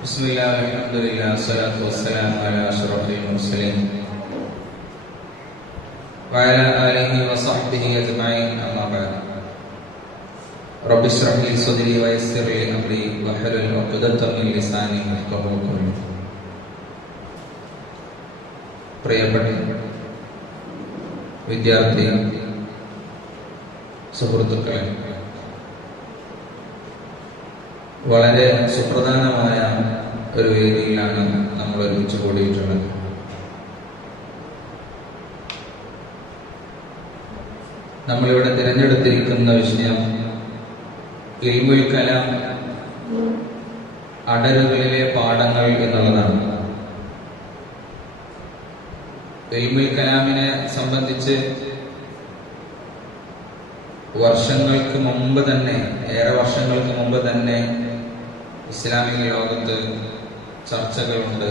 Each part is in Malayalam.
ബിസ്മില്ലാഹി അൽഹംദുലില്ലാഹി വസ്സലാത്തു വസ്സലാമു അലാ അഷ്റഫിൽ മുർസലീൻ വഅലാ ആലിഹി വസഹ്ബിഹി അജ്മഈൻ അമ്മാ ബഅദ്. റബ്ബി ഇശ്റഹ് ലി സദ്രി വയസ്സിർ ലി അംരി വഹ്ലുൽ ഉഖ്ദതം മിൻ ലിസാനി യഫ്ഖഹൂ ഖൗലി. പ്രിയപ്പെട്ട വിദ്യാർത്ഥി സുഹൃത്തുക്കളെ, വളരെ സുപ്രധാനമായ ഒരു വേദിയിലാണ് നമ്മൾ ഒരുമിച്ച് കൂടിയിട്ടുള്ളത്. നമ്മളിവിടെ തിരഞ്ഞെടുത്തിരിക്കുന്ന വിഷയം ഇൽമുൽ കലാം അടരുകളിലെ പാഠങ്ങൾ എന്നുള്ളതാണ്. ഇൽമുൽ കലാമിനെ സംബന്ധിച്ച് വർഷങ്ങൾക്ക് മുമ്പ് തന്നെ, ഏറെ വർഷങ്ങൾക്ക് മുമ്പ് തന്നെ ഇസ്ലാമിക ലോകത്ത് ചർച്ചകളുണ്ട്,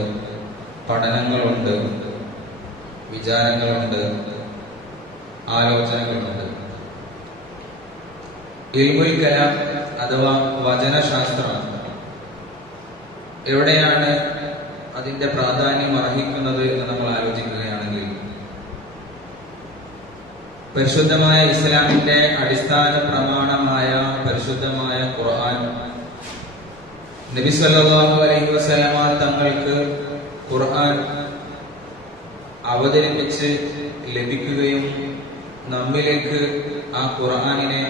പഠനങ്ങളുണ്ട്, വിചാരങ്ങളുണ്ട്, ആലോചനകളുണ്ട്. ഇൽമുൽ കലാം അഥവാ വചനശാസ്ത്രം എവിടെയാണ് അതിന്റെ പ്രാധാന്യം അർഹിക്കുന്നത് എന്ന് നമ്മൾ ആലോചിക്കുകയാണെങ്കിൽ, പരിശുദ്ധമായ ഇസ്ലാമിന്റെ അടിസ്ഥാന പ്രമാണമായ പരിശുദ്ധമായ ഖുർആൻ, നബി സല്ലല്ലാഹു അലൈഹി വസല്ലമ തങ്ങൾക്ക് ഖുർആൻ അവതരിപ്പിച്ച് ലഭിക്കുകയും നമ്മിലേക്ക് ആ ഖുർആനിനെ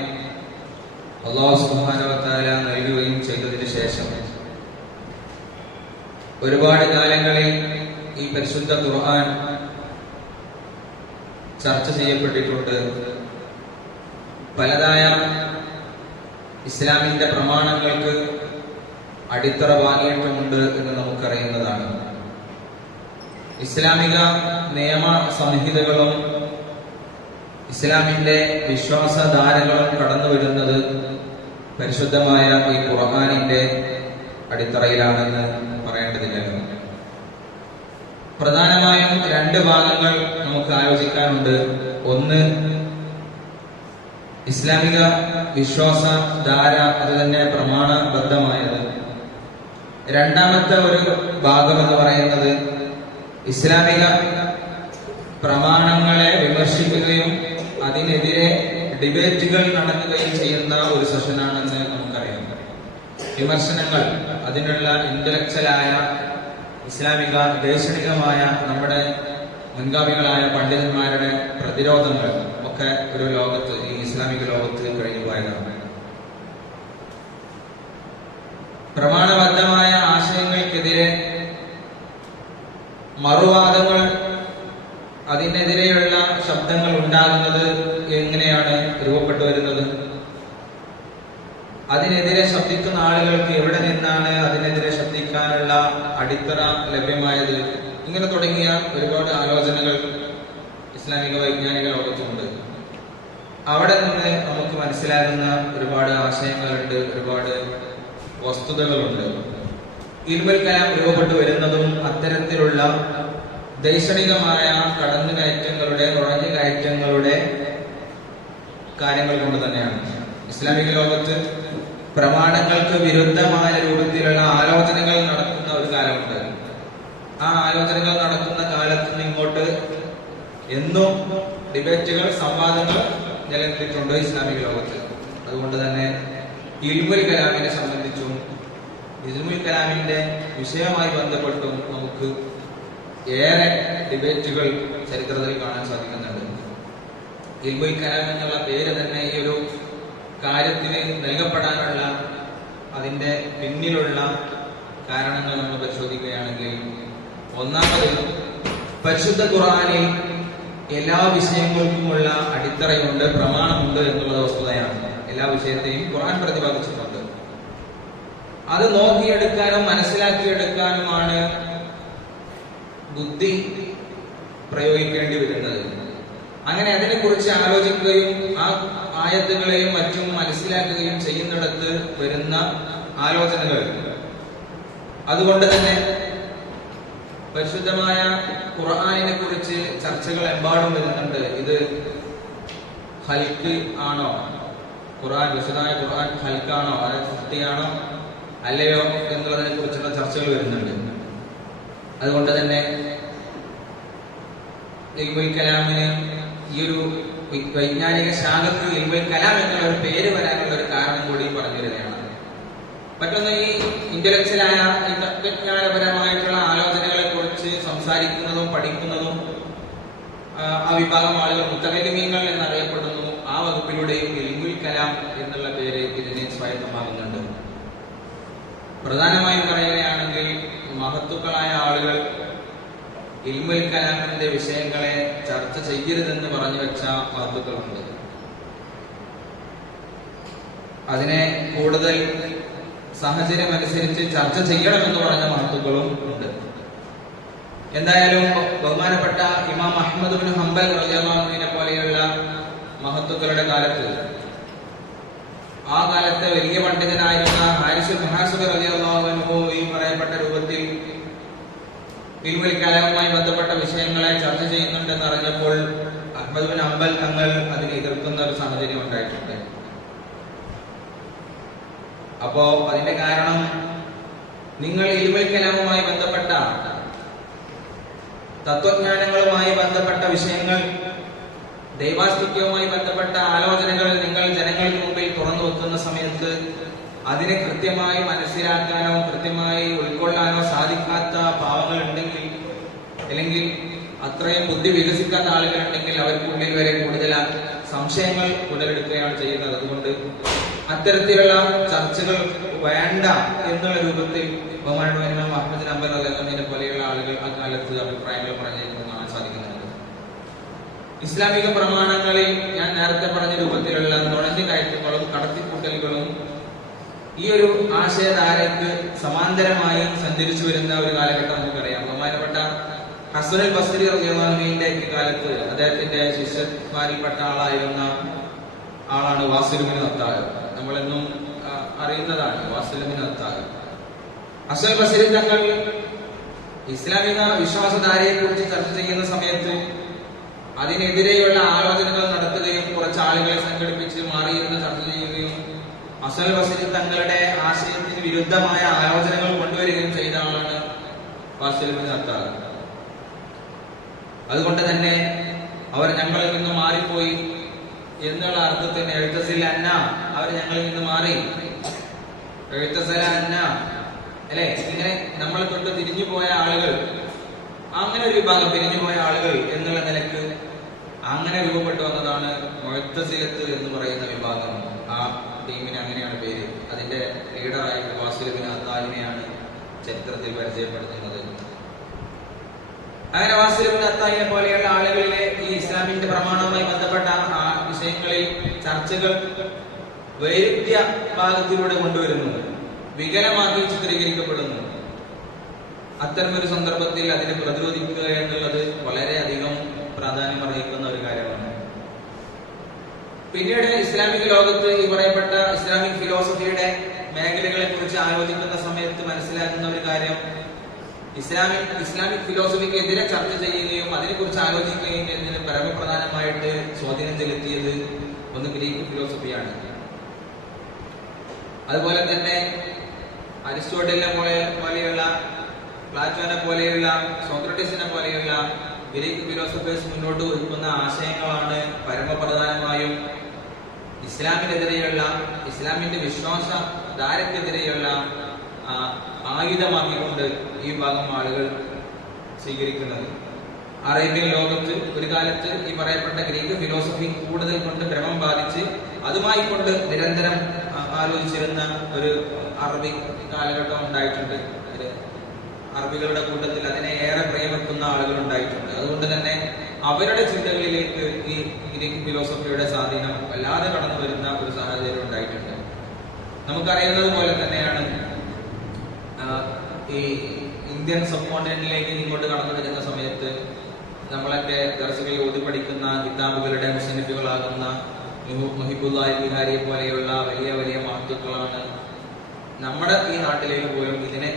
അല്ലാഹു സുബ്ഹാനഹു വ തആല നൽകുകയും ചെയ്തതിനു ശേഷം ഒരുപാട് കാലങ്ങളിൽ ഈ പരിശുദ്ധ ഖുർആൻ ചർച്ച ചെയ്യപ്പെട്ടിട്ടുണ്ട്. പലതായ ഇസ്ലാമിന്റെ പ്രമാണങ്ങൾക്ക് അടിത്തറ പാകിയിട്ടുമുണ്ട് എന്ന് നമുക്കറിയുന്നതാണ്. ഇസ്ലാമിക നിയമ സംഹിതകളും ഇസ്ലാമിന്റെ വിശ്വാസധാരകളും കടന്നു വരുന്നത് പരിശുദ്ധമായ ഈ ഖുർആനിന്റെ അടിത്തറയിലാണെന്ന് പറയേണ്ടതില്ലല്ലോ. പ്രധാനമായും രണ്ട് ഭാഗങ്ങൾ നമുക്ക് ആലോചിക്കാനുണ്ട്. ഒന്ന്, ഇസ്ലാമിക വിശ്വാസധാര, അത് തന്നെ പ്രമാണബദ്ധമായത്. രണ്ടാമത്തെ ഒരു ഭാഗം എന്ന് പറയുന്നത് ഇസ്ലാമിക പ്രമാണങ്ങളെ വിമർശിക്കുകയും അതിനെതിരെ ഡിബേറ്റുകൾ നടത്തുകയും ചെയ്യുന്ന ഒരു സെഷനാണെന്ന് നമുക്കറിയാം. വിമർശനങ്ങൾ, അതിനുള്ള ഇന്റലക്ച്വലായ ഇസ്ലാമിക ദൈക്ഷണികമായ നമ്മുടെ മുൻഗാമികളായ പണ്ഡിതന്മാരുടെ പ്രതിരോധങ്ങൾ ഒക്കെ ഒരു ലോകത്ത്, ഈ ഇസ്ലാമിക ലോകത്ത് കഴിഞ്ഞു പോയതാണ്. പ്രമാണബദ്ധമായ ആശയങ്ങൾക്കെതിരെ മറുവാദങ്ങൾ, അതിനെതിരെയുള്ള ശബ്ദങ്ങൾ ഉണ്ടാകുന്നത് എങ്ങനെയാണ് രൂപപ്പെട്ടു വരുന്നത്? അതിനെതിരെ ശബ്ദിക്കുന്ന ആളുകൾക്ക് എവിടെ നിന്നാണ് അതിനെതിരെ ശബ്ദിക്കാനുള്ള അടിത്തറ ലഭ്യമായത്? ഇങ്ങനെ തുടങ്ങിയ ഒരുപാട് ആലോചനകൾ ഇസ്ലാമിക വൈജ്ഞാനിക ലോകത്തുണ്ട്. അവിടെ നിന്ന് നമുക്ക് മനസ്സിലാകുന്ന ഒരുപാട് ആശയങ്ങളുണ്ട്, ഒരുപാട് വസ്തുതകളുണ്ട്. ഇൽമുൽ കലാം രൂപപ്പെട്ടു വരുന്നതും അത്തരത്തിലുള്ള ദൈക്ഷണികമായ കടന്നുകയറ്റങ്ങളുടെ, നുഴഞ്ഞുകയറ്റങ്ങളുടെ കാര്യങ്ങൾ കൊണ്ട് തന്നെയാണ്. ഇസ്ലാമിക ലോകത്ത് പ്രമാണങ്ങൾക്ക് വിരുദ്ധമായ രൂപത്തിലുള്ള ആലോചനകൾ നടക്കുന്ന ഒരു കാലമുണ്ട്. ആ ആലോചനകൾ നടക്കുന്ന കാലത്ത് നിന്ന് ഇങ്ങോട്ട് എന്നും ഡിബേറ്റുകൾ, സംവാദങ്ങൾ നിലനിർത്തിയിട്ടുണ്ട് ഇസ്ലാമിക ലോകത്ത്. അതുകൊണ്ട് തന്നെ ഇൽമുൽ കലാമിനെ സംബന്ധിച്ചും ഇൽമുൽ കലാമിന്റെ വിഷയവുമായി ബന്ധപ്പെട്ടും നമുക്ക് ഏറെ ഡിബേറ്റുകൾ ചരിത്രത്തിൽ കാണാൻ സാധിക്കുന്നുണ്ട്. ഇൽമുൽ കലാം എന്നുള്ള പേര് തന്നെ ഈ ഒരു കാര്യത്തിന് നൽകപ്പെടാനുള്ള അതിന്റെ പിന്നിലുള്ള കാരണങ്ങൾ നമ്മൾ പരിശോധിക്കുകയാണെങ്കിൽ, ഒന്നാമത് പരിശുദ്ധ ഖുർആനിൽ എല്ലാ വിഷയങ്ങൾക്കുമുള്ള അടിത്തറയുണ്ട്, പ്രമാണമുണ്ട് എന്നുള്ള വസ്തുതയാണ്. എല്ലാ വിഷയത്തെയും ഖുർആൻ പ്രതിപാദിച്ചിട്ടുണ്ട്. അത് നോക്കിയെടുക്കാനും മനസ്സിലാക്കിയെടുക്കാനുമാണ് ബുദ്ധി പ്രയോഗിക്കേണ്ടി വരുന്നത്. അങ്ങനെ അതിനെക്കുറിച്ച് ആലോചിക്കുകയും ആ ആയത്തുകളെയും മറ്റും മനസ്സിലാക്കുകയും ചെയ്യുന്നിടത്ത് വരുന്ന ആലോചനകൾ, അതുകൊണ്ട് തന്നെ പരിശുദ്ധമായ ഖുർആനിനെ കുറിച്ച് ചർച്ചകൾ എമ്പാടും വരുന്നുണ്ട്. ഇത് ഹൽക്ക് ആണോ? ഖുർആൻ, വിശുദ്ധമായ ഖുർആൻ ഹൽക്കാണോ, അതായത് സൃഷ്ടിയാണോ, അല്ലയോ എന്നുള്ളതിനെ കുറിച്ചുള്ള ചർച്ചകൾ വരുന്നുണ്ട്. അതുകൊണ്ട് തന്നെ ഇൽമുൽ കലാമിന് ഈ ഒരു വൈജ്ഞാനിക ശാഖക്ക് ഇൽമുൽ കലാം എന്നുള്ള ഒരു പേര് വരാനുള്ള ഒരു കാരണം കൂടി പറഞ്ഞു തരികയാണ്. മറ്റൊന്ന്, ഈ ഇന്റലക്ച്വലായ ഈ തത്വജ്ഞാനപരമായിട്ടുള്ള ആലോചനകളെ കുറിച്ച് സംസാരിക്കുന്നതും പഠിക്കുന്നതും ആ വിഭാഗം ആളുകൾ മുത്തകല്ലിമീങ്ങൾ എന്നറിയപ്പെടുന്നു. ആ വകുപ്പിലൂടെയും ഇൽമുൽ കലാം എന്നുള്ള പേര് ഇതിനെ സ്വായത്തമാകുന്നുണ്ട്. പ്രധാനമായും പറയുകയാണെങ്കിൽ മഹത്തുക്കളായ ആളുകൾ ഇൽമുൽ കലാമിന്റെ വിഷയങ്ങളെ ചർച്ച ചെയ്യരുതെന്ന് പറഞ്ഞു വെച്ച മഹത്തുക്കളുണ്ട്. അതിനെ കൂടുതൽ സാഹചര്യം അനുസരിച്ച് ചർച്ച ചെയ്യണമെന്ന് പറഞ്ഞ മഹത്തുക്കളും ഉണ്ട്. എന്തായാലും ബഹുമാനപ്പെട്ട ഇമാം അഹ്മദ് ബിൻ ഹംബൽ റളിയല്ലാഹു അൻഹുവിനെ പോലെയുള്ള മഹത്തുക്കളുടെ കാലത്ത്, ആ കാലത്തെ വലിയ പണ്ഡിതനായിരുന്ന ഹാരിസുൽ മുഹാസിബ് റളിയല്ലാഹു അൻഹു ഈ പറയപ്പെട്ട രൂപത്തിൽ ഇൽമുൽ കലാമുമായി ബന്ധപ്പെട്ട വിഷയങ്ങളെ ചർച്ച ചെയ്യുന്നുണ്ടെന്ന് അറിഞ്ഞപ്പോൾ അഹ്മദ് ബിൻ ഹംബൽ തങ്ങൾ അതിനെ എതിർക്കുന്ന ഒരു സാഹചര്യം ഉണ്ടായിട്ടുണ്ട്. അപ്പോ അതിന്റെ കാരണം, നിങ്ങൾ ഇൽമുൽ കലാമുമായി ബന്ധപ്പെട്ട തത്വജ്ഞാനങ്ങളുമായി ബന്ധപ്പെട്ട വിഷയങ്ങൾ, ദൈവാസ്തിക്യവുമായി ബന്ധപ്പെട്ട ആലോചനകൾ നിങ്ങൾ ജനങ്ങൾക്ക് മുമ്പിൽ തുറന്നു വെക്കുന്ന സമയത്ത് അതിനെ കൃത്യമായി മനസ്സിലാക്കാനോ കൃത്യമായി ഉൾക്കൊള്ളാനോ സാധിക്കാത്ത പാവങ്ങൾ ഉണ്ടെങ്കിൽ, അല്ലെങ്കിൽ അത്രയും ബുദ്ധി വികസിക്കാത്ത ആളുകൾ ഉണ്ടെങ്കിൽ അവർക്കുള്ളിൽ വരെ കൂടുതൽ സംശയങ്ങൾ ഉടലെടുക്കുകയാണ് ചെയ്യുന്നത്. അതുകൊണ്ട് അത്തരത്തിലുള്ള ചർച്ചകൾ വേണ്ട എന്നുള്ള രൂപത്തിൽ ബഹുമാനപ്പെട്ട ഇമാം അഹ്മദ് ബിൻ ഹംബൽ റളിയല്ലാഹു പോലെയുള്ള ആളുകൾ അക്കാലത്ത് അഭിപ്രായങ്ങൾ പറഞ്ഞിരിക്കുന്നത് കാണാൻ സാധിക്കുന്നുണ്ട്. ഇസ്ലാമിക പ്രമാണങ്ങളിൽ ഞാൻ നേരത്തെ പറഞ്ഞ രൂപത്തിലുള്ള നുഴഞ്ഞു കയറ്റങ്ങളും കടത്തിക്കൂട്ടലുകളും ഈ ഒരു ആശയധാരയ്ക്ക് സമാന്തരമായി സഞ്ചരിച്ചു വരുന്ന ഒരു കാലഘട്ടം നമുക്കറിയാം. ബഹുമാനപ്പെട്ട ഹസനുൽ ബസ്രി റളിയല്ലാഹു അൻഹുവിന്റെ കാലത്ത് അദ്ദേഹത്തിന്റെ ശിഷ്യന്മാരിൽപ്പെട്ട ആളാണ് വാസിൽ ബിൻ അത്താഹ്. നമ്മളെന്നും അറിയുന്നതാണ് വാസിൽ ബിൻ അത്താഹ്. ഹസനുൽ ബസ്രി തങ്ങൾ ഇസ്ലാമിക വിശ്വാസധാരയെ കുറിച്ച് ചർച്ച ചെയ്യുന്ന സമയത്ത് അതിനെതിരെയുള്ള ആലോചനകൾ നടത്തുകയും കുറച്ച് ആളുകളെ സംഘടിപ്പിച്ച് മാറിയിരുന്ന് ചർച്ച ചെയ്യുകയും ഹസനുൽ ബസ്രി തങ്ങളുടെ ആശയത്തിന് വിരുദ്ധമായ ആലോചനകൾ കൊണ്ടുവരികയും ചെയ്ത ആളാണ് വാസിൽ ബിൻ അത്താഹ്. അതുകൊണ്ട് തന്നെ അവർ ഞങ്ങളിൽ നിന്ന് മാറിപ്പോയി എന്നുള്ള അർത്ഥത്തിന് എഴുത്തസിൽ അന്ന, അവർ ഞങ്ങളിൽ നിന്ന് മാറി, എഴുത്തസല അന്ന, അല്ലെ, ഇങ്ങനെ നമ്മളെ തൊട്ട് തിരിഞ്ഞു പോയ ആളുകൾ, അങ്ങനെ ഒരു വിഭാഗം തിരിഞ്ഞു പോയ ആളുകൾ എന്നുള്ള നിലക്ക് അങ്ങനെ രൂപപ്പെട്ടു വന്നതാണ് മുഅ്തസിലത്ത് എന്ന് പറയുന്ന വിഭാഗം. ആ ടീമിന് അങ്ങനെയാണ് പേര്. അതിന്റെ ലീഡറായിട്ട് വാസിൽ ബിൻ അത്താഹിനെയാണ് ചരിത്രത്തിൽ പരിചയപ്പെടുത്തുന്നത്. അങ്ങനെ വാസിൽ ബിൻ അത്താഹിനെ പോലെയുള്ള ആളുകളിലെ ഈ ഇസ്ലാമിന്റെ പ്രമാണവുമായി ബന്ധപ്പെട്ട ആ വിഷയങ്ങളിൽ ചർച്ചകൾ വൈരുദ്ധ്യ ഭാഗത്തിലൂടെ കൊണ്ടുവരുന്നു, വികലമാക്കി ചിത്രീകരിക്കപ്പെടുന്നു. അത്തരമൊരു സന്ദർഭത്തിൽ അതിനെ പ്രതിരോധിക്കുക എന്നുള്ളത് വളരെയധികം പ്രാധാന്യം അർഹിക്കുന്ന ഒരു കാര്യമാണ്. പിന്നീട് ഇസ്ലാമിക ലോകത്ത് ഈ പറയപ്പെട്ട ഇസ്ലാമിക് ഫിലോസഫിയുടെ മേഖലകളെ കുറിച്ച് ആലോചിക്കുന്ന സമയത്ത് മനസ്സിലാക്കുന്ന ഒരു കാര്യം, ഇസ്ലാമിക് ഫിലോസഫിക്ക് എതിരെ ചർച്ച ചെയ്യുകയും അതിനെക്കുറിച്ച് ആലോചിക്കുകയും എന്നതിന് പരമപ്രധാനമായിട്ട് സ്വാധീനം ചെലുത്തിയത് ഒന്ന് ഗ്രീക്ക് ഫിലോസഫിയാണ്. അതുപോലെ തന്നെ അരിസ്റ്റോട്ടലിനെ പോലെയുള്ള, പ്ലാറ്റോനെ പോലെയുള്ള, സോക്രട്ടീസിനെ പോലെയുള്ള ഗ്രീക്ക് ഫിലോസഫേഴ്സ് മുന്നോട്ട് വയ്ക്കുന്ന ആശയങ്ങളാണ് പരമപ്രധാനമായും ഇസ്ലാമിനെതിരെയുള്ള, ഇസ്ലാമിന്റെ വിശ്വാസധാരക്കെതിരെയുള്ള ആയുധമാക്കിക്കൊണ്ട് ഈ ഭാഗം ആളുകൾ സ്വീകരിക്കുന്നത്. അറേബ്യൻ ലോകത്ത് ഒരു കാലത്ത് ഈ പറയപ്പെട്ട ഗ്രീക്ക് ഫിലോസഫി കൂടുതൽ കൊണ്ട് ഭ്രമം ബാധിച്ച് അതുമായി കൊണ്ട് നിരന്തരം ആലോചിച്ചിരുന്ന ഒരു അറബി കാലഘട്ടം ഉണ്ടായിട്ടുണ്ട്. അറബികളുടെ കൂട്ടത്തിൽ അതിനെ ഏറെ പ്രിയമെക്കുന്ന ആളുകൾ ഉണ്ടായിട്ടുണ്ട്. അതുകൊണ്ട് തന്നെ അവരുടെ ചിന്തകളിലേക്ക് ഈ ഗ്രീക്ക് ഫിലോസഫിയുടെ സ്വാധീനം വല്ലാതെ കടന്നു വരുന്ന ഒരു സാഹചര്യം ഉണ്ടായിട്ടുണ്ട്. നമുക്കറിയുന്നത് പോലെ തന്നെയാണ് ഈ ഇന്ത്യൻ സബ് കോണ്ടിനെന്റിലേക്ക് ഇങ്ങോട്ട് കടന്നു വരുന്ന സമയത്ത് നമ്മളൊക്കെ ദർസുകളിൽ ഓതി പഠിക്കുന്ന കിതാബുകളുടെ മുസന്നിഫുകളാകുന്ന മുഹിബുല്ലാഹി ബിഹാരിയെ പോലെയുള്ള വലിയ വലിയ മഹത്തുക്കളാണ് നമ്മുടെ ഈ നാട്ടിലേക്ക് പോലും ഇതിനെ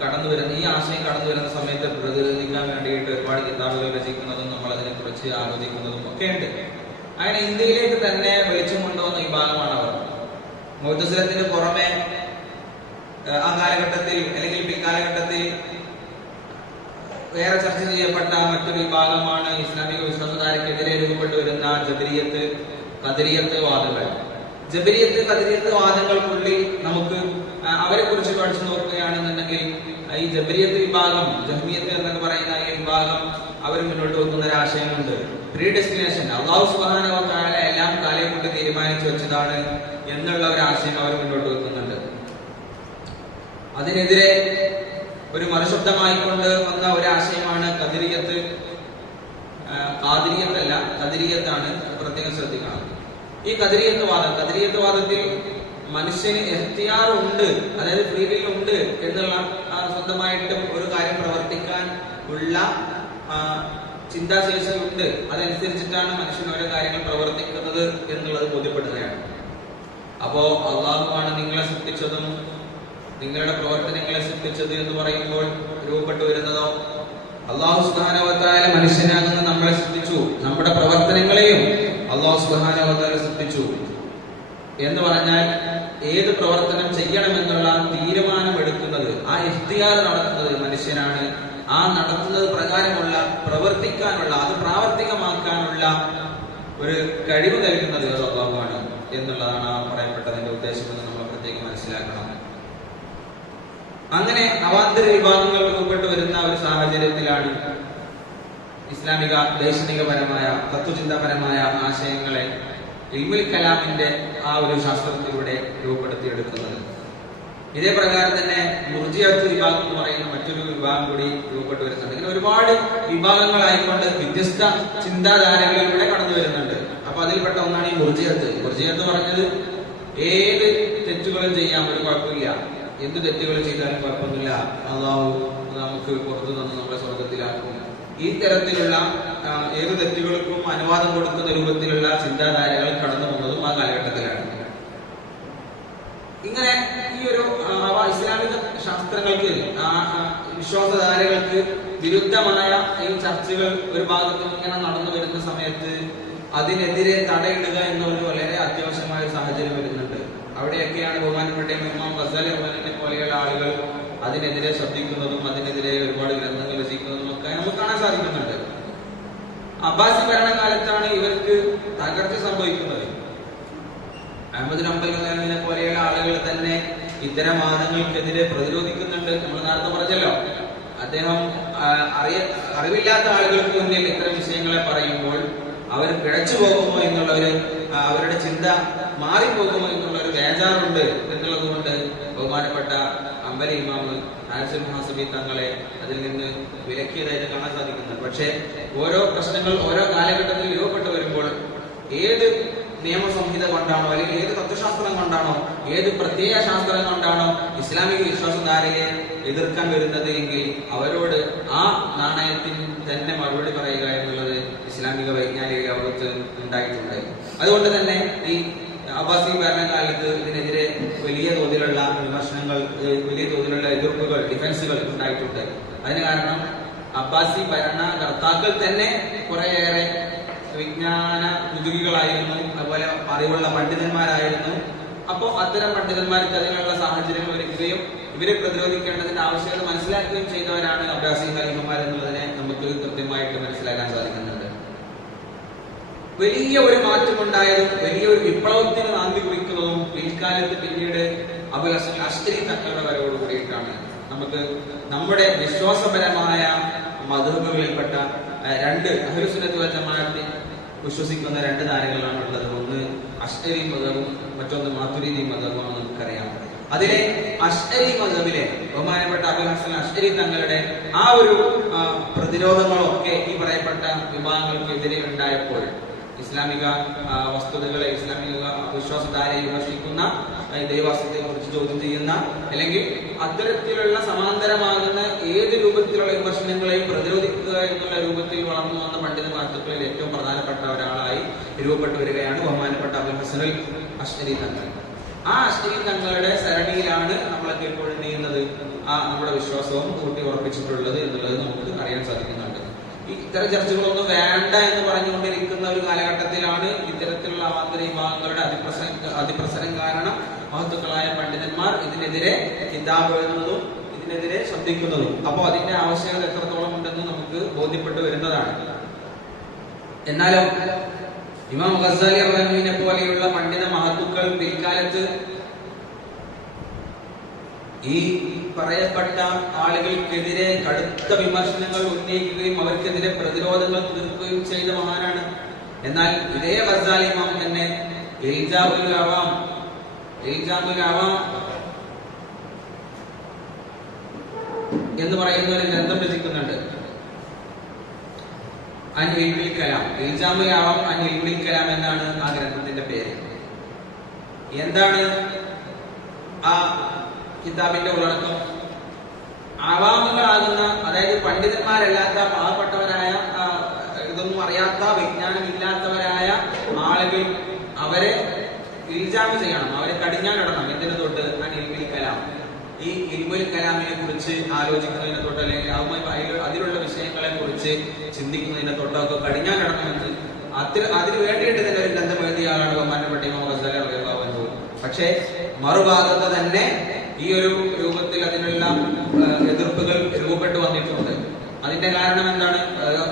കടന്നു വരുന്ന, ഈ ആശയം കടന്നു വരുന്ന സമയത്ത് പ്രതിരോധിക്കാൻ വേണ്ടിയിട്ട് ഒരുപാട് കിതാബുകൾ രചിക്കുന്നതും നമ്മൾ അതിനെ കുറിച്ച് ആലോചിക്കുന്നതും ഒക്കെ ഉണ്ട്. അങ്ങനെ ഇന്ത്യയിലേക്ക് തന്നെ വെളിച്ചം കൊണ്ടുവന്ന വിഭാഗമാണ് അവർ. മുഅ്തസിലത്തിന് പുറമെ ആ കാലഘട്ടത്തിൽ അല്ലെങ്കിൽ പിൽക്കാലഘട്ടത്തിൽ വേറെ ചർച്ച ചെയ്യപ്പെട്ട മറ്റൊരു വിഭാഗമാണ് ഇസ്ലാമിക വിശ്വാസധാരക്കെതിരെ രൂപപ്പെട്ടു വരുന്ന ജബരിയത്ത്, ഖദരിയത്ത് വാദങ്ങൾ. ജബരിയത്ത്, ഖദരിയത്ത് വാദങ്ങൾക്കുള്ളിൽ നമുക്ക് അവരെ കുറിച്ച് പഠിച്ചു നോക്കുകയാണെന്നുണ്ടെങ്കിൽ ഈ ജബരിയത്ത് വിഭാഗം, ജഹ്മിയത്ത് എന്നൊക്കെ പറയുന്ന ഈ വിഭാഗം അവർ മുന്നോട്ട് വെക്കുന്ന ഒരു ആശയമുണ്ട്. പ്രീ ഡെസ്റ്റിനേഷൻ, അല്ലാഹു സുബ്ഹാനഹു വ തആല എല്ലാം കാലം കൊണ്ട് തീരുമാനിച്ചു വെച്ചതാണ് എന്നുള്ള ഒരു ആശയം അവർ മുന്നോട്ട് വെക്കുന്നുണ്ട്. അതിനെതിരെ ഒരു മറുശബ്ദമായിക്കൊണ്ട് വന്ന ഒരു ആശയമാണ് ഖദരിയത്ത്. ഖാദിരിയത്തല്ല, ഖദരിയത്താണ്, പ്രത്യേകം ശ്രദ്ധിക്കണം. ഈ ഖദരിയത്ത് വാദത്തിൽ മനുഷ്യന് ഇഖ്തിയാർ ഉണ്ട്, അതായത് ഫ്രീ വിൽ ഉണ്ട് എന്നുള്ള സ്വന്തമായിട്ടും ഒരു കാര്യം പ്രവർത്തിക്കാൻ ഉള്ള ചിന്താശേഷി ഉണ്ട്. അതനുസരിച്ചിട്ടാണ് മനുഷ്യൻ ഓരോ കാര്യങ്ങൾ പ്രവർത്തിക്കുന്നത് എന്നുള്ളത് ബോധ്യപ്പെടുകയാണ്. അപ്പോ അള്ളാഹുവാണ് നിങ്ങളെ സൃഷ്ടിച്ചതും നിങ്ങളുടെ പ്രവർത്തനങ്ങളെ സൃഷ്ടിച്ചത് എന്ന് പറയുമ്പോൾ രൂപപ്പെട്ടു വരുന്നതോ അല്ലാഹു സുബ്ഹാനഹു വ തആല മനുഷ്യനാകുന്ന നമ്മളെ സൃഷ്ടിച്ചു, നമ്മുടെ പ്രവർത്തനങ്ങളെയും അല്ലാഹു സുബ്ഹാനഹു വ തആല സൃഷ്ടിച്ചു എന്ന് പറഞ്ഞാൽ ഏത് പ്രവർത്തനം ചെയ്യണമെന്നുള്ള തീരുമാനം എടുക്കുന്നത്, ആ ഇഖ്തിയാർ നടത്തുന്നത് മനുഷ്യനാണ്. ആ നടത്തുന്നത് പ്രകാരമുള്ള പ്രവർത്തിക്കാനുള്ള, അത് പ്രാവർത്തികമാക്കാനുള്ള ഒരു കഴിവ് നൽകുന്നത് അല്ലാഹുവാണ് എന്നുള്ളതാണ് ആ പറയപ്പെട്ടതിന്റെ ഉദ്ദേശമെന്ന് നമ്മൾ പ്രത്യേകം മനസ്സിലാക്കണം. അങ്ങനെ അവാന്തര വിഭാഗങ്ങൾ രൂപപ്പെട്ടു വരുന്ന ഒരു സാഹചര്യത്തിലാണ് ഇസ്ലാമിക ദൈക്ഷണികപരമായ തത്വചിന്താപരമായ ആശയങ്ങളെ ഇൽമുൽ കലാമിന്റെ ആ ഒരു ശാസ്ത്രത്തിലൂടെ രൂപപ്പെടുത്തിയെടുക്കുന്നത്. ഇതേ പ്രകാരം തന്നെ മുർജിഅത്ത് വിഭാഗം എന്ന് പറയുന്ന മറ്റൊരു വിഭാഗം കൂടി രൂപപ്പെട്ടു വരുന്നുണ്ട്. ഇങ്ങനെ ഒരുപാട് വിഭാഗങ്ങളായിക്കൊണ്ട് വ്യത്യസ്ത ചിന്താധാരകളിലൂടെ കടന്നു വരുന്നുണ്ട്. അപ്പൊ അതിൽപ്പെട്ട ഒന്നാണ് ഈ മുർജിഅത്ത്. മുർജിഅത്ത് പറഞ്ഞത് ഏത് തെറ്റുകളും ചെയ്യാം, ഒരു കുഴപ്പമില്ല, എന്ത് തെറ്റുകൾ ചെയ്താലും കുഴപ്പമൊന്നുമില്ല, അല്ലാഹു നമുക്ക് പുറത്തു നിന്ന് നമ്മളെ സ്വർഗത്തിലാക്കും. ഈ തരത്തിലുള്ള ഏത് തെറ്റുകൾക്കും അനുവാദം കൊടുക്കുന്ന രൂപത്തിലുള്ള ചിന്താധാരകൾ കടന്നു വന്നതും ആ കാലഘട്ടത്തിലാണ്. ഇങ്ങനെ ഈ ഒരു ഇസ്ലാമിക ശാസ്ത്രങ്ങൾക്ക്, വിശ്വാസധാരകൾക്ക് വിരുദ്ധമായ ഈ ചർച്ചകൾ ഒരു ഭാഗത്ത് ഇങ്ങനെ നടന്നു വരുന്ന സമയത്ത് അതിനെതിരെ തടയിടുക എന്നൊരു വളരെ അത്യാവശ്യമായ ഒരു സാഹചര്യം വരുന്നുണ്ട്. അവിടെയൊക്കെയാണ് ബഹുമാനപ്പെട്ട ഇമാം ഗസാലി റഹ്മത്തുള്ളാഹിനെ പോലെയുള്ള ആളുകൾ അതിനെതിരെ ശബ്ദിക്കുന്നതും അതിനെതിരെ ഒരുപാട് ഗ്രന്ഥങ്ങൾ രചിക്കുന്നതും ഒക്കെ നമുക്ക് കാണാൻ സാധിക്കുന്നുണ്ട്. അബ്ബാസി ഭരണകാലത്താണ് ഇവർക്ക് തകർച്ച സംഭവിക്കുന്നത്. അഹ്മദ് ഹംബൽ ഖസാലിനെ പോലെയുള്ള ആളുകൾ തന്നെ ഇത്തരം വാദങ്ങൾക്കെതിരെ പ്രതിരോധിക്കുന്നുണ്ട്. നമ്മൾ നേരത്തെ പറഞ്ഞല്ലോ, അദ്ദേഹം അറിവില്ലാത്ത ആളുകൾക്ക് മുന്നിൽ ഇത്തരം വിഷയങ്ങളെ പറയുമ്പോൾ അവർ പിഴച്ചു പോകുമോ എന്നുള്ള ഒരു, അവരുടെ ചിന്ത മാറിപ്പോകുമോ എന്നുള്ള ഒരു ബേജാറുണ്ട് എന്നുള്ളത് കൊണ്ട് ബഹുമാനപ്പെട്ട അംബരി ഇമാം ഹാരിസുൽ മുഹസബി തങ്ങളെ അതിൽ നിന്ന് വിലക്കിയതായിട്ട് കാണാൻ സാധിക്കുന്നുണ്ട്. പക്ഷേ ഓരോ പ്രശ്നങ്ങൾ ഓരോ കാലഘട്ടത്തിൽ രൂപപ്പെട്ടു വരുമ്പോൾ ഏത് നിയമസംഹിത കൊണ്ടാണോ അല്ലെങ്കിൽ ഏത് തത്വശാസ്ത്രം കൊണ്ടാണോ ഏത് പ്രത്യയ ശാസ്ത്രം കൊണ്ടാണോ ഇസ്ലാമിക വിശ്വാസധാരയെ എതിർക്കാൻ വരുന്നത് എങ്കിൽ അവരോട് ആ നാണയത്തിന് തന്നെ മറുപടി പറയുക എന്നുള്ളത് ഇസ്ലാമിക വൈജ്ഞാനിക ലോകത്ത് ഉണ്ടായിട്ടുണ്ട്. അതുകൊണ്ട് തന്നെ ഈ അബ്ബാസി ഭരണകാലത്ത് ഇതിനെതിരെ വലിയ തോതിലുള്ള വിമർശനങ്ങൾ, വലിയ തോതിലുള്ള എതിർപ്പുകൾ, ഡിഫൻസുകൾ ഉണ്ടായിട്ടുണ്ട്. അതിന് കാരണം അബ്ബാസി ഭരണകർത്താക്കൾ തന്നെ കുറേയേറെ വിജ്ഞാന ഉദ്യോഗികളായിരുന്നു, അതുപോലെ അറിവുള്ള പണ്ഡിതന്മാരായിരുന്നു. അപ്പോൾ അത്തരം പണ്ഡിതന്മാർക്ക് അതിനുള്ള സാഹചര്യങ്ങൾ ഒരുക്കുകയും ഇവരെ പ്രതിരോധിക്കേണ്ടതിന്റെ ആവശ്യകത മനസ്സിലാക്കുകയും ചെയ്തവരാണ് അബ്ബാസി ഖലീഫമാർ എന്നുള്ളതിനെ നമുക്ക് കൃത്യമായിട്ട് മനസ്സിലാക്കാൻ സാധിക്കുന്നുണ്ട്. വലിയ ഒരു മാറ്റമുണ്ടായതും വലിയ ഒരു വിപ്ലവത്തിന് നാന്ദി കുറിക്കുന്നതും പിൽക്കാലത്ത് പിന്നീട് അബുൽ ഹസൻ അശ്അരി തങ്ങളുടെ വരവോട് കൂടിയിട്ടാണ്. നമുക്ക് നമ്മുടെ വിശ്വാസപരമായ മദ്ഹബുകളിൽപ്പെട്ട രണ്ട് അഹ്ലുസ് സുന്നത്ത് വൽ ജമാഅത്തിൽ വിശ്വസിക്കുന്ന രണ്ട് ധാരകളാണ് ഉള്ളത്. ഒന്ന് അശ്അരി മദ്ഹബും മറ്റൊന്ന് മാതുരിദി മദ്ഹബുമാണ് നമുക്കറിയാം. അതിലെ അശ്അരി മദ്ഹബിലെ ബഹുമാനപ്പെട്ട അബുൽ ഹസൻ അശ്അരി തങ്ങളുടെ ആ ഒരു പ്രതിരോധങ്ങളൊക്കെ ഈ പറയപ്പെട്ട വിഭാഗങ്ങൾക്കെതിരെ ഉണ്ടായപ്പോൾ ഇസ്ലാമിക വസ്തുതകളെ, ഇസ്ലാമിക വിശ്വാസധാരയെ വിമർശിക്കുന്ന, ദൈവാസ്യത്തെ കുറിച്ച് ചോദ്യം ചെയ്യുന്ന, അല്ലെങ്കിൽ അത്തരത്തിലുള്ള സമാന്തരമാകുന്ന ഏത് രൂപത്തിലുള്ള വിമർശനങ്ങളെയും പ്രതിരോധിക്കുക എന്നുള്ള രൂപത്തിൽ വളർന്നു വന്ന പണ്ഡിതമാർത്തുക്കളിൽ ഏറ്റവും പ്രധാനപ്പെട്ട ഒരാളായി രൂപപ്പെട്ടു വരികയാണ് ബഹുമാനപ്പെട്ട അബുൽ ഹസൻ അശ്അരി തങ്ങൾ. ആ അശ്അരി തങ്ങളുടെ സരണിയിലാണ് നമ്മളൊക്കെ ഇപ്പോൾ ചെയ്യുന്നത് നമ്മുടെ വിശ്വാസവും കൂട്ടി ഉറപ്പിച്ചിട്ടുള്ളത് എന്നുള്ളത് നമുക്ക് അറിയാൻ സാധിക്കുന്നുണ്ട്. ഇത്തരം ചർച്ചകളൊന്നും വേണ്ട എന്ന് പറഞ്ഞുകൊണ്ടിരിക്കുന്ന ഒരു കാലഘട്ടത്തിലാണ് ഇത്തരത്തിലുള്ള അവാന്തര വിഭാഗങ്ങളുടെ അതിപ്രസരം കാരണം മഹത്തുക്കളായ പണ്ഡിതന്മാർ ഇതിനെതിരെ ഇതിനെതിരെ കിതാബ് എഴുതുന്നതും ഇതിനെതിരെ ശ്രദ്ധിക്കുന്നതും. അപ്പോൾ അതിന്റെ ആവശ്യകത എത്രത്തോളം ഉണ്ടെന്ന് നമുക്ക് ബോധ്യപ്പെട്ടു വരുന്നതാണ്. എന്നാലും ഇമാം ഗസാലി റഹ്മത്തുള്ളാഹിനെ പോലെയുള്ള പണ്ഡിത മഹത്തുക്കൾ പിൽക്കാലത്ത് ഈ പറയപ്പെട്ട ആളുകൾക്കെതിരെ കടുത്ത വിമർശനങ്ങൾ ഉന്നയിക്കുകയും അവർക്കെതിരെ പ്രതിരോധങ്ങൾ തീർക്കുകയും ചെയ്ത മഹാനാണ്. എന്നാൽ ഇതേ ഗസാലി ഇമാം തന്നെ ഇൽജാമുൽ അവാം എന്ന് പറയുന്ന ഒരു ഗ്രന്ഥം രചിക്കുന്നുണ്ട്. അൻ ഇൽമിൽ കലാം, ഇൽജാമുൽ അവാം അൻ ഇൽമിൽ കലാം എന്നാണ് ആ ഗ്രന്ഥത്തിന്റെ പേര്. എന്താണ് ആ കിതാബിന്റെ ഉള്ളടക്കം? ആവാമുകളാകുന്ന, അതായത് പണ്ഡിതന്മാരല്ലാത്ത പാവപ്പെട്ടവരായ, ഇതൊന്നും അറിയാത്ത, വിജ്ഞാനമില്ലാത്തവരായ ആളുകൾ, അവരെ ഇൽജാമ് ചെയ്യണം, അവരെ കടിഞ്ഞാണിടണം. എന്തിനു തൊട്ട്? അൻ ഇൽമിൽ കലാം, ഈ ഇൽമുൽ കലാമിനെ കുറിച്ച് ആലോചിക്കുന്നതിനെ തൊട്ട്, അല്ലെങ്കിൽ അതിലുള്ള വിഷയങ്ങളെ കുറിച്ച് ചിന്തിക്കുന്നതിനെ തൊട്ടൊക്കെ കടിഞ്ഞാണിടണമെന്ന് അതിന് വേണ്ടിയിട്ട് തന്നെ ഒരു ഗ്രന്ഥം എഴുതിയ ആളാണ് ബഹുമാനപ്പെട്ട ഇമാം ഗസാലി റളിയല്ലാഹു അൻഹു. പക്ഷേ മറുഭാഗത്ത് തന്നെ ഈ ഒരു രൂപത്തിൽ അതിനുള്ള എതിർപ്പുകൾ രൂപപ്പെട്ടു വന്നിട്ടുണ്ട്. അതിന്റെ കാരണം എന്താണ്?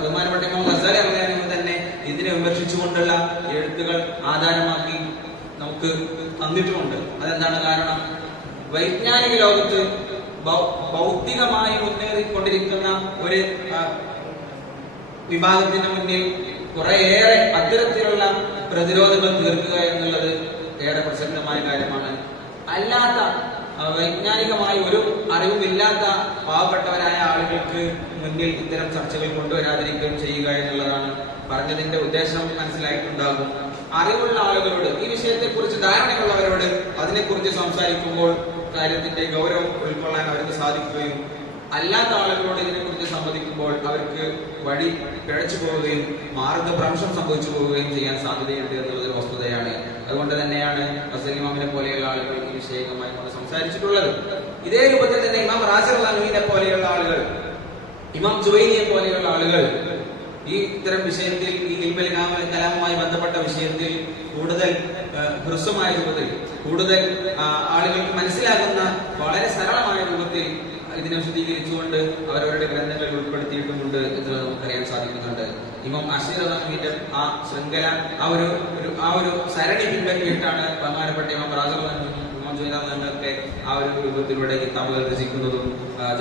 ബഹുമാനപ്പെട്ട ഇമാം ഗസാലി റളിയല്ലാഹു അൻഹു തന്നെ ഇതിനെ വിമർശിച്ചുകൊണ്ടുള്ള എഴുത്തുകൾ ആധാരമാക്കി നമുക്ക് തന്നിട്ടുമുണ്ട്. അതെന്താണ് കാരണം? വൈജ്ഞാനിക ലോകത്ത് ഭൗതികമായി മുന്നേറിക്കൊണ്ടിരിക്കുന്ന ഒരു വിഭാഗത്തിന് മുന്നിൽ കുറെയേറെ അത്തരത്തിലുള്ള പ്രതിരോധങ്ങൾ തീർക്കുക എന്നുള്ളത് ഏറെ പ്രസക്തമായ കാര്യമാണ്. അല്ലാത്ത വൈജ്ഞാനികമായി ഒരു അറിവുമില്ലാത്ത പാവപ്പെട്ടവരായ ആളുകൾക്ക് മുന്നിൽ ഇത്തരം ചർച്ചകൾ കൊണ്ടുവരാതിരിക്കുകയും ചെയ്യുക എന്നുള്ളതാണ്. പറഞ്ഞതിന്റെ ഉദ്ദേശം മനസ്സിലായിട്ടുണ്ടാകും. അറിവുള്ള ആളുകളോട്, ഈ വിഷയത്തെക്കുറിച്ച് ധാരണയുള്ളവരോട് അതിനെക്കുറിച്ച് സംസാരിക്കുമ്പോൾ കാര്യത്തിന്റെ ഗൗരവം ഉൾക്കൊള്ളാൻ അവർക്ക് സാധിക്കുകയും, അല്ലാത്ത ആളുകളോട് ഇതിനെക്കുറിച്ച് സംവദിക്കുമ്പോൾ അവർക്ക് വഴി പിഴച്ചു പോവുകയും മാർഗഭ്രംശം സംഭവിച്ചു പോവുകയും ചെയ്യാൻ സാധ്യതയുണ്ട് എന്നുള്ളൊരു വസ്തുതയാണ്. അതുകൊണ്ട് തന്നെയാണ് ഗസാലി ഇമാമിനെ പോലെയുള്ള ആളുകൾ ഈ വിഷയവുമായി കൊണ്ട് സംസാരിച്ചിട്ടുള്ളത്. ഇതേ രൂപത്തിൽ തന്നെ ഇമാം റാസി റളിയല്ലാഹുവിനെ പോലെയുള്ള ആളുകൾ, ഇമാം ജുവൈനിയെ പോലെയുള്ള ആളുകൾ ഈ ഇത്തരം വിഷയത്തിൽ, ഈ ഇൽമുൽ കലാമുമായി ബന്ധപ്പെട്ട വിഷയത്തിൽ കൂടുതൽ ഹ്രസ്വമായ രൂപത്തിൽ, കൂടുതൽ ആളുകൾക്ക് മനസ്സിലാകുന്ന വളരെ സരളമായ രൂപത്തിൽ ഇതിനെ വിശദീകരിച്ചുകൊണ്ട് അവരവരുടെ ഗ്രന്ഥങ്ങളിൽ ഉൾപ്പെടുത്തിയിട്ടുമുണ്ട് എന്നുള്ളത് നമുക്കറിയാൻ സാധിക്കുന്നുണ്ട്. ഇമാം അശ്ശരി റളിയല്ലാഹുവിന്റെ ആ ശൃംഖല, ആ ഒരു സരണി പിൻപറ്റിയിട്ടാണ് ബഹുമാനപ്പെട്ട ഇമാം റാസി റളിയല്ലാഹു, ഇമാം ജുവൈനി റളിയല്ലാഹുവൊക്കെ ആ ഒരു രൂപത്തിലൂടെ കിതാബുകൾ രചിക്കുന്നതും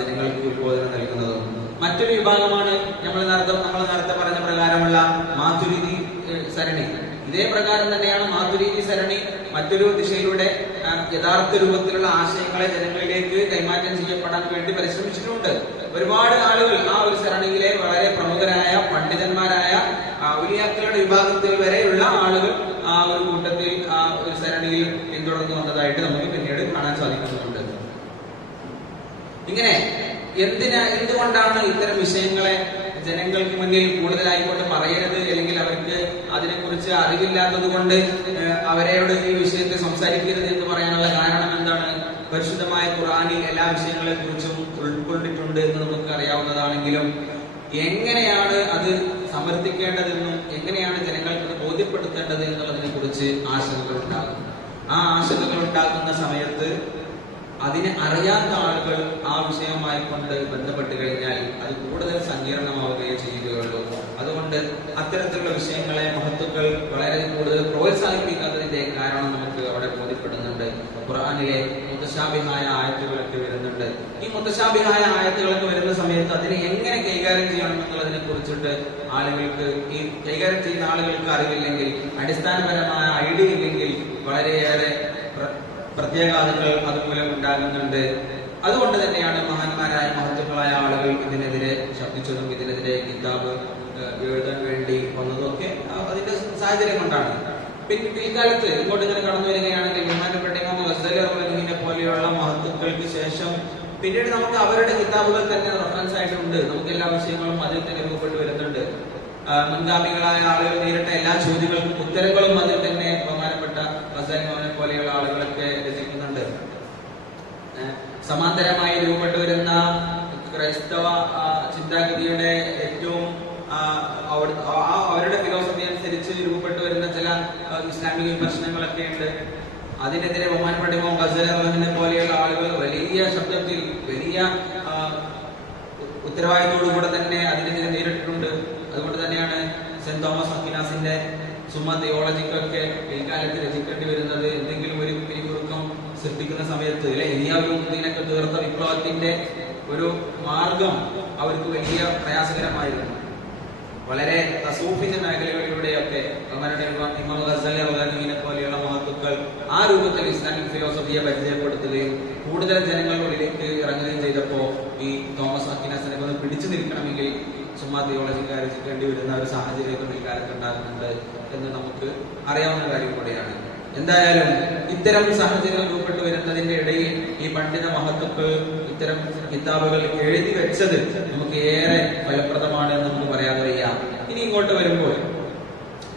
ജനങ്ങൾക്ക് ഉത്ബോധനം നൽകുന്നതും. മറ്റൊരു വിഭാഗമാണ് നമ്മൾ നേരത്തെ പറഞ്ഞ പ്രകാരമുള്ള മാതുരിദി സരണി. ഇതേ പ്രകാരം തന്നെയാണ് മാതുരിദി സരണി മറ്റൊരു ദിശയിലൂടെ യഥാർത്ഥ രൂപത്തിലുള്ള ആശയങ്ങളെ ജനങ്ങളിലേക്ക് കൈമാറ്റം ചെയ്യപ്പെടാൻ വേണ്ടി പരിശ്രമിച്ചിട്ടുണ്ട്. ഒരുപാട് ആളുകൾ ആ ഒരു സരണിയിലെ വളരെ പ്രമുഖരായ പണ്ഡിതന്മാരായ ഔലിയാക്കളുടെ വിഭാഗത്തിൽ വരെയുള്ള ആളുകൾ ആ ഒരു കൂട്ടത്തിൽ, ആ ഒരു സരണിയിൽ പിന്തുടർന്നു വന്നതായിട്ട് നമുക്ക് പിന്നീട് കാണാൻ സാധിക്കുന്നുണ്ട്. ഇങ്ങനെ എന്തുകൊണ്ടാണ് ഇത്തരം വിഷയങ്ങളെ ജനങ്ങൾക്ക് മുന്നിൽ കൂടുതലായിക്കൊണ്ട് പറയരുത്, അല്ലെങ്കിൽ അവർക്ക് അതിനെക്കുറിച്ച് അറിവില്ലാത്തത് കൊണ്ട് അവരോട് ഈ വിഷയത്തെ സംസാരിക്കരുത് എന്ന് പറയാനുള്ള കാരണം എന്താണ്? പരിശുദ്ധമായ ഖുർആനിൽ എല്ലാ വിഷയങ്ങളെ കുറിച്ചും ഉൾക്കൊണ്ടിട്ടുണ്ട് എന്ന് നമുക്ക് അറിയാവുന്നതാണെങ്കിലും എങ്ങനെയാണ് അത് സമർത്ഥിക്കേണ്ടതെന്നും എങ്ങനെയാണ് ജനങ്ങൾക്ക് ബോധ്യപ്പെടുത്തേണ്ടത് എന്നുള്ളതിനെ കുറിച്ച് ആശങ്കകൾ ഉണ്ടാകും. ആ ആശങ്കകൾ ഉണ്ടാകുന്ന സമയത്ത് അതിനെ അറിയാത്ത ആളുകൾ ആ വിഷയവുമായി കൊണ്ട് ബന്ധപ്പെട്ട് കഴിഞ്ഞാൽ അത് കൂടുതൽ സങ്കീർണമാവുകയേ ചെയ്യുകയുള്ളൂ. അതുകൊണ്ട് അത്തരത്തിലുള്ള വിഷയങ്ങളെ മഹത്തുക്കൾ വളരെ കൂടുതൽ പ്രോത്സാഹിപ്പിക്കാത്തതിന്റെ കാരണം നമുക്ക് അവിടെ ബോധ്യപ്പെടുന്നുണ്ട്. ഖുർആനിലെ മുത്തശാബിഹായ ആയത്തുകളൊക്കെ വരുന്നുണ്ട്. ഈ മുത്തശാബിഹായ ആയത്തുകളൊക്കെ വരുന്ന സമയത്ത് അതിനെ എങ്ങനെ കൈകാര്യം ചെയ്യണം എന്നുള്ളതിനെ കുറിച്ചിട്ട് ആളുകൾക്ക്, ഈ കൈകാര്യം ചെയ്യുന്ന ആളുകൾക്ക് അറിവില്ലെങ്കിൽ, അടിസ്ഥാനപരമായ ഐഡിയ ഇല്ലെങ്കിൽ വളരെയേറെ പ്രത്യേകാതകൾ അതുമൂലം ഉണ്ടാകുന്നുണ്ട്. അതുകൊണ്ട് തന്നെയാണ് മഹാന്മാരായ മഹത്തുക്കളായ ആളുകൾ ഇതിനെതിരെ ശബ്ദിച്ചതും ഇതിനെതിരെ കിതാബ് എഴുതാൻ വേണ്ടി വന്നതൊക്കെ അതിന്റെ സാഹചര്യം കൊണ്ടാണ്. പിൽക്കാലത്ത് ഇങ്ങോട്ട് ഇങ്ങനെ കടന്നു വരികയാണെങ്കിൽ ബഹുമാനപ്പെട്ട ഇമാം ഗസാലി റളിയല്ലാഹുവിനെ പോലെയുള്ള മഹത്തുക്കൾക്ക് ശേഷം പിന്നീട് നമുക്ക് അവരുടെ കിതാബുകൾ തന്നെ റഫറൻസ് ആയിട്ടുണ്ട്. നമുക്ക് എല്ലാ വിഷയങ്ങളും അതിൽ തന്നെ രൂപപ്പെട്ടു വരുന്നുണ്ട്. മുൻഗാമികളായ ആളുകൾ നേരിട്ട എല്ലാ ചോദ്യങ്ങൾക്കും ഉത്തരങ്ങളും അതിൽ തന്നെ ബഹുമാനപ്പെട്ട ഗസാലി ഇമാമിനെ പോലെയുള്ള ആളുകളൊക്കെ രചിക്കുന്നുണ്ട്. സമാന്തരമായി രൂപപ്പെട്ടു വരുന്ന ക്രൈസ്തവ ചിന്താഗതിയുടെ ഏറ്റവും അവരുടെ ഫിലോസഫി അനുസരിച്ച് രൂപപ്പെട്ടു വരുന്ന ചില ഇസ്ലാമിക വിമർശനങ്ങളൊക്കെ ഉണ്ട്. അതിനെതിരെ ബഹുമാനപ്പെട്ട ഇമാം ഗസാലി റഹിമഹുല്ലാഹിനെ പോലെയുള്ള ആളുകൾ വലിയ ശബ്ദത്തിൽ വലിയ ഉത്തരവാദിത്തോടുകൂടെ തന്നെ അതിനെതിരെ നേരിട്ടിട്ടുണ്ട്. അതുകൊണ്ട് തന്നെയാണ് സെന്റ് തോമസ് അക്വിനാസിന്റെ സുമ തിയോളജിക്കൊക്കെ പിൽക്കാലത്ത് രചിക്കേണ്ടി വരുന്നത് എന്തെങ്കിലും ഒരു പിരിമുറുക്കം സൃഷ്ടിക്കുന്ന സമയത്ത് അല്ലെ ഇതിനൊക്കെ തീർത്ത വിപ്ലവത്തിന്റെ ഒരു മാർഗം അവർക്ക് വലിയ പ്രയാസകരമായിരുന്നു. വളരെ തസൂഫിന്റെ മേഖലകളിലൂടെയൊക്കെ ഇമാം ഗസാലി റഹിമഹുല്ലാഹിനെ പോലെയുള്ള മഹത്തുക്കൾ ആ രൂപത്തിൽ ഇസ്ലാമിക് ഫിലോസഫിയെ പരിചയപ്പെടുത്തുകയും കൂടുതൽ ജനങ്ങളിലേക്ക് ഇറങ്ങുകയും ചെയ്തപ്പോൾ ഈ തോമസ് അക്വിനാസിനെ ഒന്ന് പിടിച്ചു നിൽക്കണമെങ്കിൽ സുമ്മാ തിയോളജിക്കാർ രചിക്കേണ്ടി വരുന്ന ഒരു സാഹചര്യമൊക്കെ പിൽക്കാലത്ത് ഉണ്ടാകുന്നുണ്ട് എന്ന് നമുക്ക് അറിയാവുന്ന കാര്യം കൂടെയാണ്. എന്തായാലും ഇത്തരം സാഹചര്യങ്ങൾ രൂപപ്പെട്ടു വരുന്നതിന്റെ ഇടയിൽ ഈ പണ്ഡിത മഹത്തുക്കൾ ഇത്തരം കിതാബുകൾ എഴുതി വെച്ചത് നമുക്ക് ഏറെ ഫലപ്രദമാണ് എന്ന് നമുക്ക് പറയാതെ വയ്യ. ഇനി ഇങ്ങോട്ട് വരുമ്പോൾ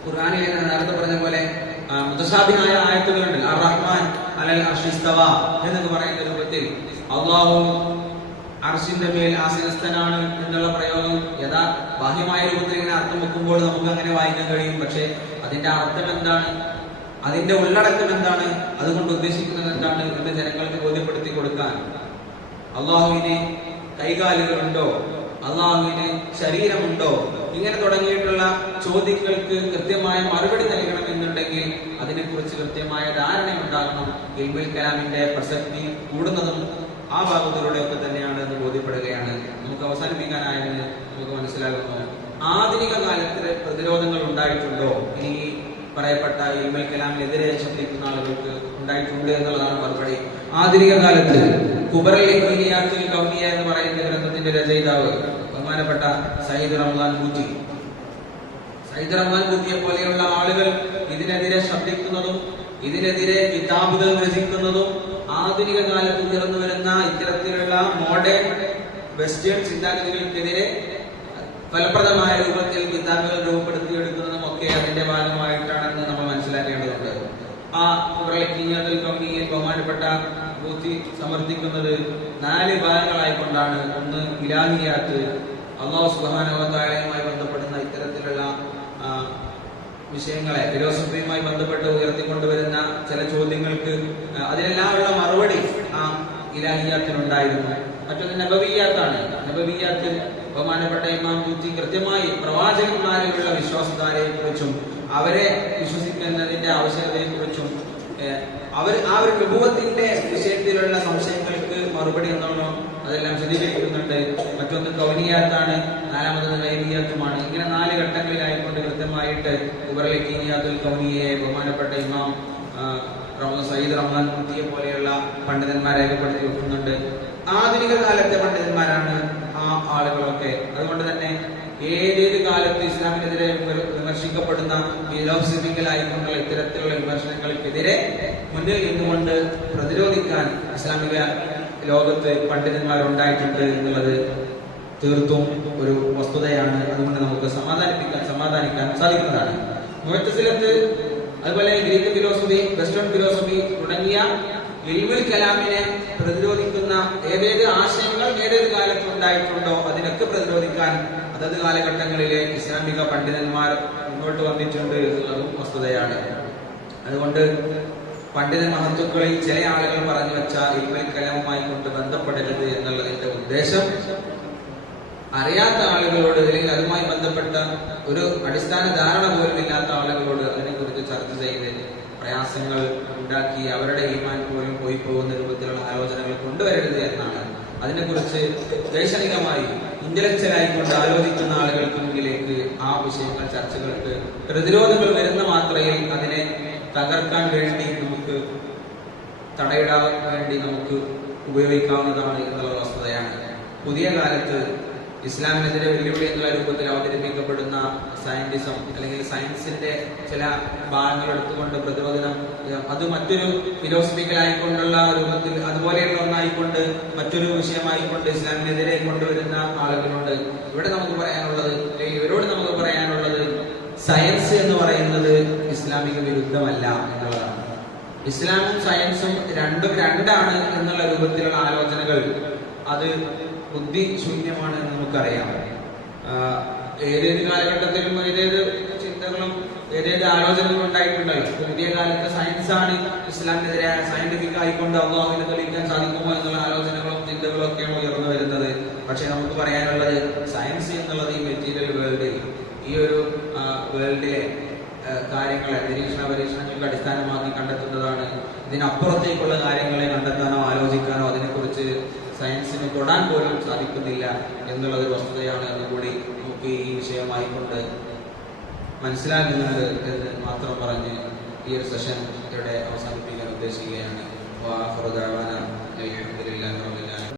ഖുർആനിൽ നേരത്തെ പറഞ്ഞ പോലെ മുതശാബിഹായ ആയത്തുകളുണ്ട്. അർ റഹ്മാൻ അലൽ അർശി ഇസ്തവ എന്നൊക്കെ പറയുന്ന രൂപത്തിൽ അല്ലാഹു അർശിന്റെ മേൽ ആസനസ്ഥനാണ് എന്നുള്ള പ്രയോഗം ബാഹ്യമായ രൂപത്തിൽ ഇങ്ങനെ അർത്ഥം വെക്കുമ്പോൾ നമുക്ക് അങ്ങനെ വായിക്കാൻ കഴിയും. പക്ഷെ അതിന്റെ അർത്ഥം എന്താണ്, അതിന്റെ ഉള്ളടക്കം എന്താണ്, അതുകൊണ്ട് ഉദ്ദേശിക്കുന്നത് എന്താണ് എന്ന് ജനങ്ങൾക്ക് ബോധ്യപ്പെടുത്തി കൊടുക്കാൻ അള്ളാഹുവിന് കൈകാലുകളുണ്ടോ, അള്ളാഹുവിന് ശരീരമുണ്ടോ, ഇങ്ങനെ തുടങ്ങിയിട്ടുള്ള ചോദ്യങ്ങൾക്ക് കൃത്യമായ മറുപടി നൽകണം എന്നുണ്ടെങ്കിൽ അതിനെക്കുറിച്ച് കൃത്യമായ ധാരണ ഉണ്ടാകണം. ഇൽമുൽ കലാമിന്റെ പ്രസക്തി കൂടുന്നതും ആ ഭാഗത്തിലൂടെയൊക്കെ തന്നെയാണ് എന്ന് ബോധ്യപ്പെടുകയാണ്. നമുക്ക് അവസാനിപ്പിക്കാനായെന്ന് നമുക്ക് മനസ്സിലാകുന്നു. ആധുനിക കാലത്ത് പ്രതിരോധങ്ങൾ ഉണ്ടായിട്ടുണ്ടോ? ഇനി പറയപ്പെട്ട ഇൽമുൽ കലാമിനെതിരെ ശബ്ദിക്കുന്ന ആളുകൾക്ക് ഉണ്ടായിട്ടുണ്ട് എന്നുള്ളതാണ് മറുപടി. ആധുനിക കാലത്ത് ഖുബറൽ യഖീനിയാത്തുൽ കൗനിയ എന്ന് പറയുന്ന ഗ്രന്ഥത്തിന്റെ രചയിതാവ് ബഹുമാനപ്പെട്ട സയ്യിദ് റമദാൻ ബൂത്തിയെ പോലെയുള്ള ആളുകൾ ഇതിനെതിരെ ശബ്ദിക്കുന്നതും ഇതിനെതിരെ കിതാബുകൾ രചിക്കുന്നതും ആധുനിക കാലത്ത് ഉയർന്നു വരുന്ന ഇത്തരത്തിലുള്ള മോഡേൺ വെസ്റ്റേൺ ചിന്താഗതികൾക്കെതിരെ ഫലപ്രദമായ രൂപത്തിൽ കിതാബുകൾ രൂപപ്പെടുത്തിയെടുക്കുന്നതും ഒക്കെ അതിന്റെ ഭാഗമായിട്ടാണെന്ന് നമ്മൾ മനസ്സിലാക്കേണ്ടതുണ്ട്. ആ ബഹുമാനപ്പെട്ട ബൂത്തി സമർത്ഥിക്കുന്നത് 4 ഭാഗങ്ങളായിക്കൊണ്ടാണ്. ഒന്ന് ഇലാഹിയാത്ത്, അല്ലാഹു സുബ്ഹാനഹു വ തആലയുമായി ബന്ധപ്പെടുന്ന ഇത്തരത്തിലുള്ള വിഷയങ്ങളെ ഫിലോസഫിയുമായി ബന്ധപ്പെട്ട് ഉയർത്തിക്കൊണ്ടുവരുന്ന ചില ചോദ്യങ്ങൾക്ക് അതിനെല്ലാമുള്ള മറുപടി ആ ഇലാഹിയാത്തിനുണ്ടായിരുന്നു. മറ്റൊന്ന് നബവിയാത്താണ്. നബവിയാത്തിൽ ബഹുമാനപ്പെട്ട ഇമാം ബൂത്തി കൃത്യമായി പ്രവാചകന്മാരിലുള്ള വിശ്വാസധാരയെ കുറിച്ചും അവരെ വിശ്വസിക്കുന്നതിന്റെ ആവശ്യകതയെ കുറിച്ചും ആ ഒരു നബുവത്തിന്റെ വിഷയത്തിലുള്ള സംശയങ്ങൾക്ക് മറുപടി എന്നോണം അതെല്ലാം വിശദീകരിക്കുന്നുണ്ട്. മറ്റൊന്ന് കൗനിയാത്താണ്, 4ാമത് ഗൈബിയാത്തുമാണ്. ഇങ്ങനെ 4 ഘട്ടങ്ങളിലായിക്കൊണ്ട് കൃത്യമായിട്ട് ഖുബറൽ യഖീനിയാത്തുൽ കൗനിയയെ ബഹുമാനപ്പെട്ട ഇമാം സയ്യിദ് റമദാൻ ബൂത്തിയെ പോലെയുള്ള പണ്ഡിതന്മാർ രേഖപ്പെടുത്തി വെക്കുന്നുണ്ട്. ആധുനിക കാലത്തെ പണ്ഡിതന്മാരാണ് ആ ആളുകളൊക്കെ. അതുകൊണ്ട് തന്നെ ഏതേത് കാലത്ത് ഇസ്ലാമിനെതിരെ വിമർശിക്കപ്പെടുന്ന ഫിലോസഫിക്കലായിക്കൊണ്ടുള്ള ഇത്തരത്തിലുള്ള വിമർശനങ്ങൾക്കെതിരെ മുന്നിൽ നിന്നുകൊണ്ട് പ്രതിരോധിക്കാൻ ഇസ്ലാമിക ലോകത്ത് പണ്ഡിതന്മാരുണ്ടായിട്ടുണ്ട് എന്നുള്ളത് തീർത്തും ഒരു വസ്തുതയാണ്. അതുകൊണ്ട് നമുക്ക് സമാധാനിക്കാൻ സാധിക്കുന്നതാണ്. മുഅ്തസിലത്ത്, അതുപോലെ ഗ്രീക്ക് ഫിലോസഫി, വെസ്റ്റേൺ ഫിലോസഫി തുടങ്ങിയ ഇൽമുൽ കലാമിനെ പ്രതിരോധിക്കുന്ന ഏതേത് ആശയങ്ങൾ ഏതേത് കാലത്ത് ഉണ്ടായിട്ടുണ്ടോ അതിനൊക്കെ പ്രതിരോധിക്കാൻ അതത് കാലഘട്ടങ്ങളിലെ ഇസ്ലാമിക പണ്ഡിതന്മാർ മുന്നോട്ട് വന്നിട്ടുണ്ട് എന്നുള്ളതും വസ്തുതയാണ്. അതുകൊണ്ട് പണ്ഡിത മഹത്തുക്കളിൽ ചില ആളുകൾ പറഞ്ഞു വെച്ച ഇൽമുൽ കലാമുമായി കൊണ്ട് ബന്ധപ്പെടരുത് എന്നുള്ളതിന്റെ ഉദ്ദേശം അറിയാത്ത ആളുകളോട് അല്ലെങ്കിൽ അതുമായി ബന്ധപ്പെട്ട ഒരു അടിസ്ഥാന ധാരണ പോലും ഇല്ലാത്ത ആളുകളോട് അതിനെക്കുറിച്ച് ചർച്ച ചെയ്ത് പ്രയാസങ്ങൾ ഉണ്ടാക്കി അവരുടെ ഈമാൻ പോലും പോയി പോകുന്ന രൂപത്തിലുള്ള ആലോചനകൾ കൊണ്ടുവരരുത് എന്നാണ്. അതിനെക്കുറിച്ച് ദൈക്ഷണികമായി ഇന്റലക്ച്വലായിക്കൊണ്ട് ആലോചിക്കുന്ന ആളുകൾക്ക് മുന്നിലേക്ക് ആ വിഷയങ്ങൾ ചർച്ചകൾക്ക് പ്രതിരോധങ്ങൾ വരുന്ന മാത്രയിൽ അതിനെ തകർക്കാൻ വേണ്ടി നമുക്ക് തടയിടാൻ വേണ്ടി നമുക്ക് ഉപയോഗിക്കാവുന്നതാണ് എന്നുള്ള വസ്തുതയാണ്. പുതിയ കാലത്ത് ഇസ്ലാമിനെതിരെ വെല്ലുവിളി എന്നുള്ള രൂപത്തിൽ അവതരിപ്പിക്കപ്പെടുന്ന സയന്റിസം അല്ലെങ്കിൽ സയൻസിന്റെ ചില ഭാഗങ്ങൾ എടുത്തുകൊണ്ട് പ്രതിരോധനം അത് മറ്റൊരു ഫിലോസഫിക്കലായിക്കൊണ്ടുള്ള രൂപത്തിൽ അതുപോലെയുള്ള ഒന്നായിക്കൊണ്ട് മറ്റൊരു വിഷയമായിക്കൊണ്ട് ഇസ്ലാമിനെതിരെ കൊണ്ടുവരുന്ന ആളുകളുണ്ട്. ഇവിടെ നമുക്ക് പറയാനുള്ളത്, ഇവരോട് നമുക്ക് പറയാനുള്ളത്, സയൻസ് എന്ന് പറയുന്നത് ഇസ്ലാമിക വിരുദ്ധമല്ല എന്നുള്ളതാണ്. ഇസ്ലാമും സയൻസും രണ്ടാണ് എന്നുള്ള രൂപത്തിലുള്ള ആലോചനകൾ അത് ബുദ്ധിശൂന്യമാണ് എന്ന് നമുക്കറിയാം. ഏതേത് കാലഘട്ടത്തിലും ഏതേത് ചിന്തകളും ഏതേത് ആലോചനകൾ ഉണ്ടായിട്ടുണ്ടല്ലോ. പുതിയ കാലത്ത് സയൻസാണ് ഇസ്ലാമിനെതിരെ സയന്റിഫിക് ആയിക്കൊണ്ട് അള്ളാഹുവിനെ തെളിയിക്കാൻ സാധിക്കുമോ എന്നുള്ള ആലോചനകളും ചിന്തകളും ഒക്കെയാണ് ഉയർന്നു വരുന്നത്. പക്ഷെ നമുക്ക് പറയാനുള്ളത് സയൻസ് എന്നുള്ളത് ഈ മെറ്റീരിയൽ വേൾഡിൽ, ഈ ഒരു വേൾഡിലെ കാര്യങ്ങളെ നിരീക്ഷണ പരീക്ഷണങ്ങൾക്ക് അടിസ്ഥാനമാക്കി കണ്ടെത്തുന്നതാണ്. ഇതിനപ്പുറത്തേക്കുള്ള കാര്യങ്ങളെ കണ്ടെത്താനോ ആലോചിക്കാനോ അതിനെക്കുറിച്ച് സയൻസിന് തൊടാൻ പോലും സാധിക്കുന്നില്ല എന്നുള്ളത് വസ്തുതയാണ് എന്നുകൂടി നമുക്ക് ഈ വിഷയമായിക്കൊണ്ട് മനസ്സിലാക്കുന്നുണ്ട് എന്ന് മാത്രം പറഞ്ഞ് ഈ ഒരു സെഷൻ ഇവിടെ അവസാനിപ്പിക്കാൻ ഉദ്ദേശിക്കുകയാണ്.